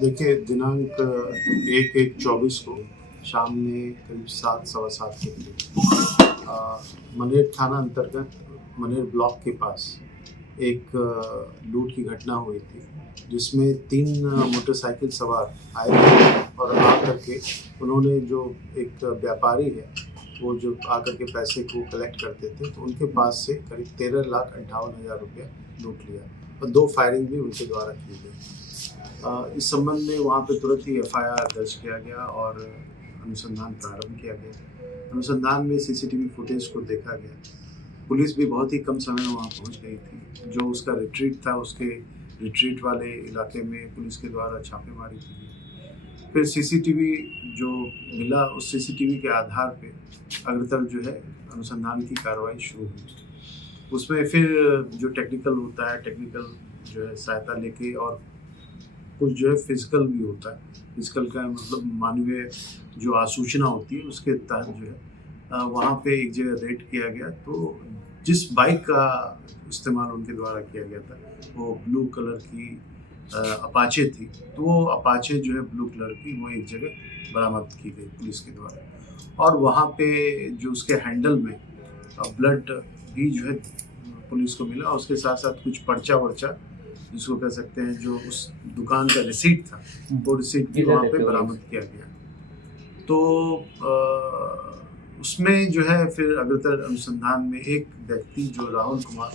देखिए, दिनांक 1/1/24 को शाम में करीब 7 सवा 7 के करीब मनेर थाना अंतर्गत मनेर ब्लॉक के पास एक लूट की घटना हुई थी, जिसमें 3 मोटरसाइकिल सवार आए थे और आकर के उन्होंने जो एक व्यापारी है, वो जो आकर के पैसे को कलेक्ट करते थे, तो उनके पास से करीब 13,58,000 रुपया लूट लिया और 2 फायरिंग भी उनके द्वारा की गई। इस संबंध में वहाँ पे तुरंत ही एफआईआर दर्ज किया गया और अनुसंधान प्रारंभ किया गया। अनुसंधान में सीसीटीवी फुटेज को देखा गया। पुलिस भी बहुत ही कम समय में वहाँ पहुँच गई थी। जो उसका रिट्रीट था, उसके रिट्रीट वाले इलाके में पुलिस के द्वारा छापेमारी की गई। फिर सीसीटीवी जो मिला, उस सीसीटीवी के आधार पे अग्रतर जो है अनुसंधान की कार्रवाई शुरू हुई। उसमें फिर जो टेक्निकल होता है, टेक्निकल जो है सहायता लेके और कुछ जो है फिजिकल भी होता है। फिजिकल का मतलब मानवीय जो आसूचना होती है, उसके तहत जो है वहाँ पे एक जगह रेड किया गया। तो जिस बाइक का इस्तेमाल उनके द्वारा किया गया था, वो ब्लू कलर की अपाचे थी। तो वो अपाचे जो है ब्लू कलर की, वो एक जगह बरामद की गई पुलिस के द्वारा। और वहाँ पे जो उसके हैंडल में ब्लड भी जो है पुलिस को मिला। उसके साथ साथ कुछ पर्चा वर्चा, जिसको कह सकते हैं, जो उस दुकान का रिसीट था, वो रिसीट भी वहाँ पे बरामद किया गया। तो उसमें जो है फिर अग्रतर अनुसंधान में एक व्यक्ति जो राहुल कुमार,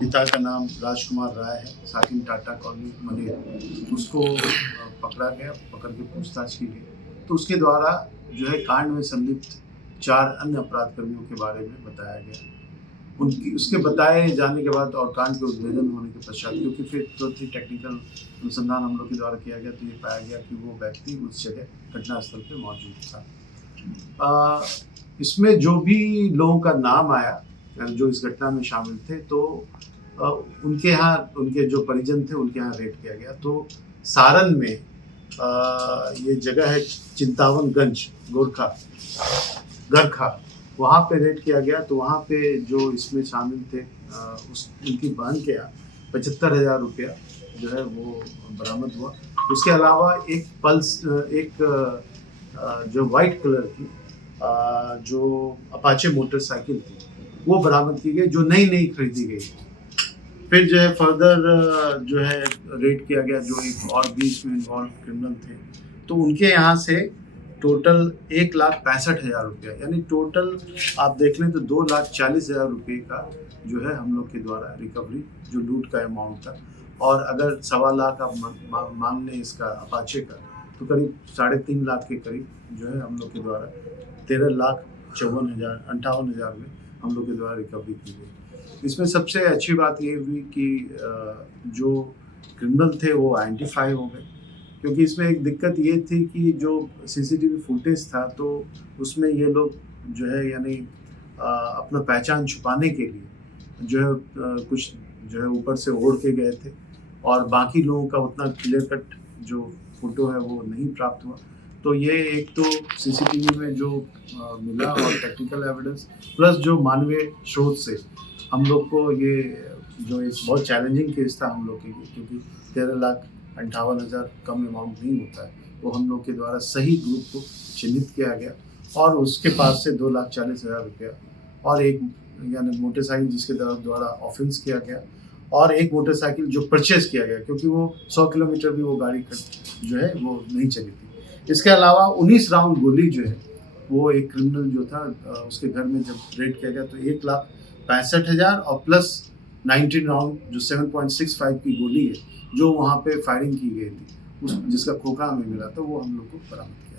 पिता का नाम राजकुमार राय है, साकिन टाटा कॉलोनी मनेर, उसको पकड़ा गया। पकड़ के पूछताछ की गई तो उसके द्वारा जो है कांड में संलिप्त 4 अन्य अपराध कर्मियों के बारे में बताया गया। उनकी उसके बताए जाने के बाद और कांड के उद्भेदन होने के पश्चात, क्योंकि फिर तुरंत ही टेक्निकल अनुसंधान हम लोग के द्वारा किया गया, तो ये पाया गया कि वो व्यक्ति उस जगह घटनास्थल पे मौजूद था। इसमें जो भी लोगों का नाम आया जो इस घटना में शामिल थे, तो उनके यहाँ उनके जो परिजन थे, उनके यहाँ रेड किया गया। तो सारण में ये जगह है चिंतावनगंज, गोरखा गरखा, वहाँ पे रेड किया गया। तो वहाँ पे जो इसमें शामिल थे, उनकी बहन के यहाँ 75,000 रुपया जो है वो बरामद हुआ। उसके अलावा एक पल्स, एक जो वाइट कलर की जो अपाचे मोटरसाइकिल थी, वो बरामद की गई, जो नई खरीदी गई। फिर जो है फर्दर जो है रेड किया गया, जो एक और भी इसमें इन्वॉल्व क्रिमिनल थे, तो उनके यहाँ से टोटल 1,65,000 रुपया, यानी टोटल आप देख लें तो 2,40,000 रुपये का जो है हम लोग के द्वारा रिकवरी, जो लूट का अमाउंट था। और अगर 1.25 लाख आप मान लें इसका अपाचे का, तो करीब 3.5 लाख के करीब जो है हम लोग के द्वारा 13,58,000 में हम लोग के द्वारा रिकवरी की गई। इसमें सबसे अच्छी बात ये हुई कि जो क्रिमिनल थे वो आइडेंटिफाई हो गए, क्योंकि इसमें एक दिक्कत ये थी कि जो सीसीटीवी फुटेज था, तो उसमें ये लोग जो है यानी अपना पहचान छुपाने के लिए जो है कुछ जो है ऊपर से ओढ़ के गए थे, और बाकी लोगों का उतना क्लियर कट जो फोटो है वो नहीं प्राप्त हुआ। तो ये एक तो सीसीटीवी में जो मिला और टेक्निकल एविडेंस प्लस जो मानवीय स्रोत से हम लोग को, ये जो एक बहुत चैलेंजिंग केस था हम लोग के लिए, क्योंकि 13,58,000 कम अमाउंट नहीं होता है। वो हम लोग के द्वारा सही ग्रुप को चिन्हित किया गया और उसके पास से 2,40,000 रुपया और एक यानी मोटरसाइकिल जिसके द्वारा ऑफेंस किया गया, और एक मोटरसाइकिल जो परचेज किया गया, क्योंकि वो 100 किलोमीटर भी वो गाड़ी जो है वो नहीं चली थी। इसके अलावा 19 राउंड गोली जो है, वो एक क्रिमिनल जो था उसके घर में जब रेड किया गया, तो 1,65,000 और प्लस 19 राउंड जो 7.65 की गोली है, जो वहाँ पे फायरिंग की गई थी, उस जिसका खोखा हमें मिला था, वो हम लोग को बरामद किया।